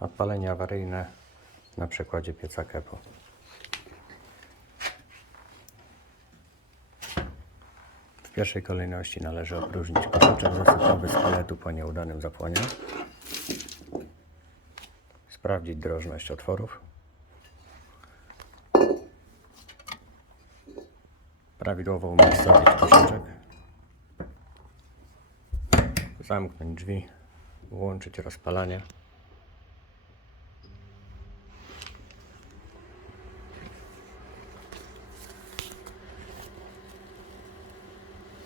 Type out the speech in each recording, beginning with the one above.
Odpalenie awaryjne na przykładzie pieca Kepo. W pierwszej kolejności należy opróżnić koszyczek zasypowy z paletu po nieudanym zapłonie. Sprawdzić drożność otworów. Prawidłowo umiejscowić koszyczek. Zamknąć drzwi. Włączyć rozpalanie.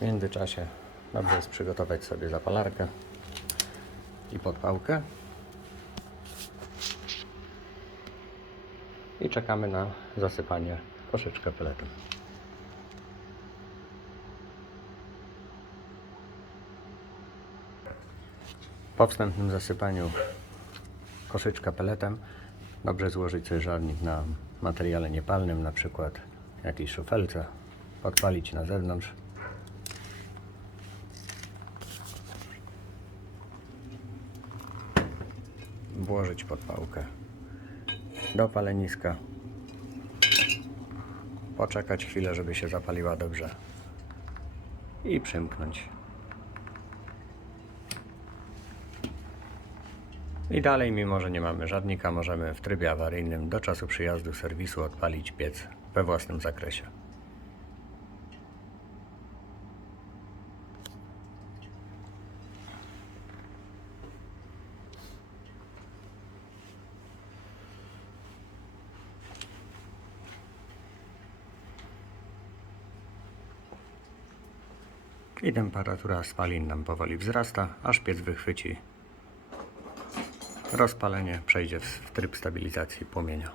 W międzyczasie dobrze jest przygotować sobie zapalarkę i podpałkę. I czekamy na zasypanie koszyczka peletem. Po wstępnym zasypaniu koszyczka peletem dobrze złożyć sobie żarnik na materiale niepalnym, na przykład jakiejś szufelce, podpalić na zewnątrz. Włożyć podpałkę do paleniska. Poczekać chwilę, żeby się zapaliła dobrze. I przymknąć. I dalej, mimo że nie mamy żadnika, możemy w trybie awaryjnym do czasu przyjazdu serwisu odpalić piec we własnym zakresie. i temperatura spalin nam powoli wzrasta, aż piec wychwyci rozpalenie, przejdzie w tryb stabilizacji płomienia.